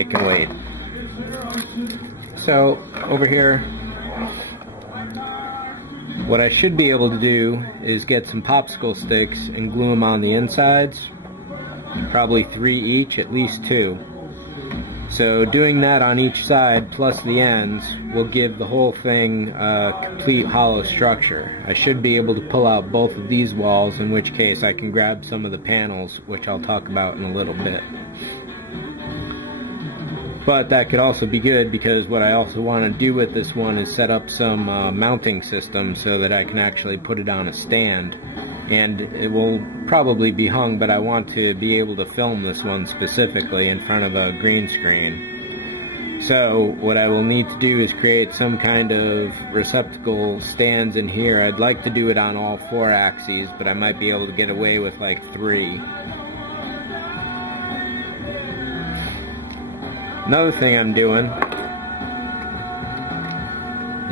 it can wait. So over here, what I should be able to do is get some popsicle sticks and glue them on the insides, probably 3 each, at least 2. So doing that on each side plus the ends will give the whole thing a complete hollow structure. I should be able to pull out both of these walls, in which case I can grab some of the panels, which I'll talk about in a little bit. But that could also be good, because what I also want to do with this one is set up some mounting system so that I can actually put it on a stand. And it will probably be hung, but I want to be able to film this one specifically in front of a green screen. So what I will need to do is create some kind of receptacle stands in here. I'd like to do it on all 4 axes, but I might be able to get away with like 3. Another thing I'm doing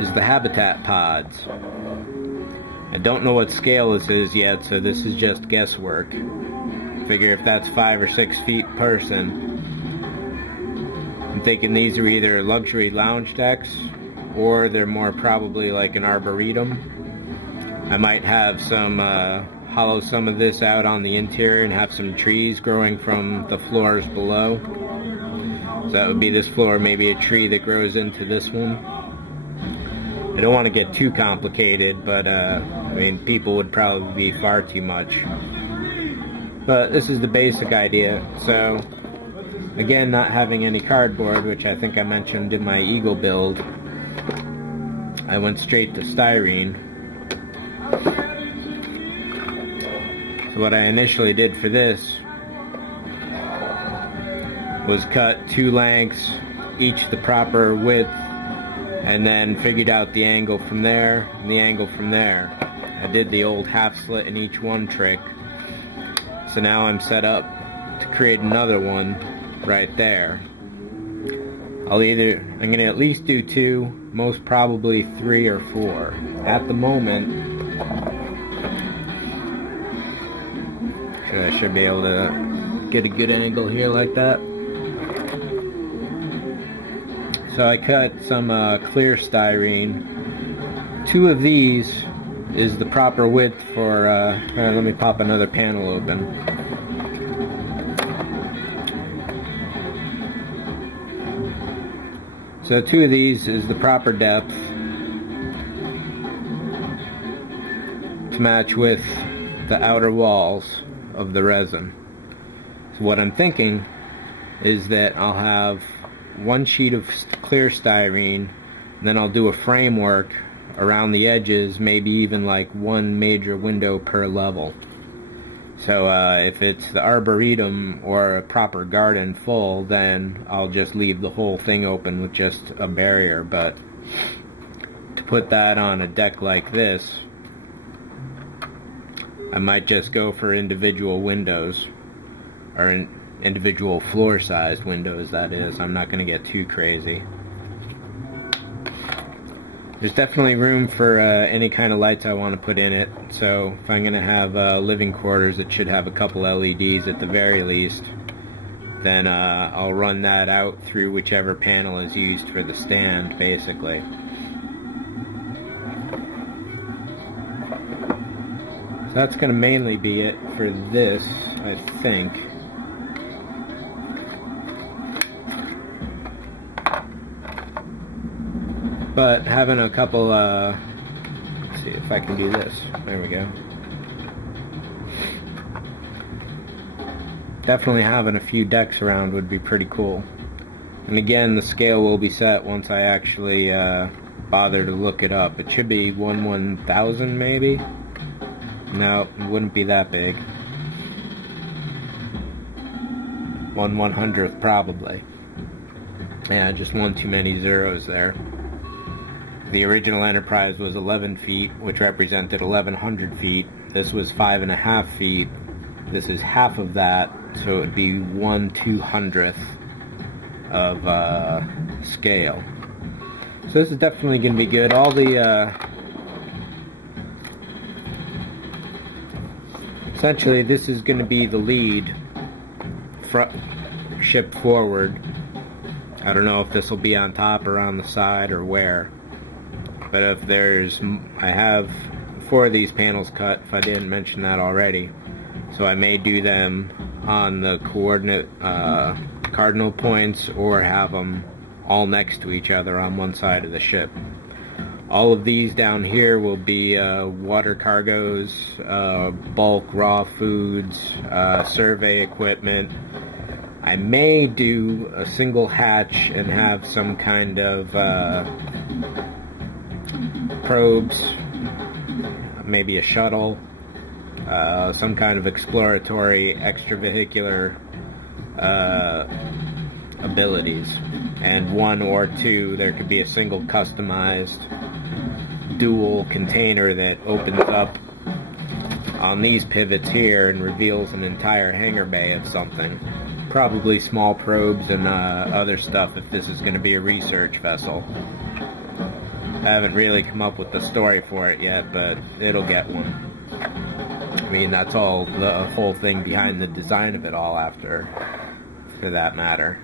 is the habitat pods. I don't know what scale this is yet, so this is just guesswork. Figure if that's 5 or 6 feet person. I'm thinking these are either luxury lounge decks, or they're more probably like an arboretum. I might have some, hollow some of this out on the interior and have some trees growing from the floors below. So that would be this floor, maybe a tree that grows into this one. I don't want to get too complicated, but I mean, people would probably be far too much. But this is the basic idea. So again, not having any cardboard, which I think I mentioned in my Eagle build, I went straight to styrene. So what I initially did for this was cut 2 lengths, each the proper width, and then figured out the angle from there and the angle from there. I did the old half slit in each one trick. So now I'm set up to create another one right there. I'm gonna at least do 2, most probably 3 or 4. At the moment, I should be able to get a good angle here like that. So I cut some clear styrene. 2 of these is the proper width for, let me pop another panel open. So 2 of these is the proper depth to match with the outer walls of the resin. So what I'm thinking is that I'll have 1 sheet of clear styrene, then I'll do a framework around the edges, maybe even like 1 major window per level. So if it's the arboretum or a proper garden full, then I'll just leave the whole thing open with just a barrier. But to put that on a deck like this, I might just go for individual windows, or individual floor-sized windows, that is. I'm not going to get too crazy. There's definitely room for any kind of lights I want to put in it. So if I'm going to have living quarters, it should have a couple LEDs at the very least. Then I'll run that out through whichever panel is used for the stand, basically. So that's going to mainly be it for this, I think. But having a couple, let's see if I can do this. There we go. Definitely having a few decks around would be pretty cool. And again, the scale will be set once I actually bother to look it up. It should be 1/1000 maybe? No, it wouldn't be that big. 1/100th probably. Yeah, just 1 too many zeros there. The original Enterprise was 11 feet, which represented 1100 feet. This was 5.5 feet. This is half of that, so it would be 1/200th of scale. So this is definitely going to be good. All the essentially, this is going to be the lead, front shipped forward, I don't know if this will be on top or on the side or where, but if there's, I have 4 of these panels cut, if I didn't mention that already, so I may do them on the coordinate cardinal points or have them all next to each other on one side of the ship. All of these down here will be water cargoes, bulk raw foods, survey equipment. I may do a single hatch and have some kind of probes, maybe a shuttle, some kind of exploratory extravehicular abilities. And 1 or 2, there could be a single customized dual container that opens up on these pivots here and reveals an entire hangar bay of something. Probably small probes and other stuff if this is going to be a research vessel. I haven't really come up with the story for it yet, but it'll get one. I mean, that's all the whole thing behind the design of it all after, for that matter.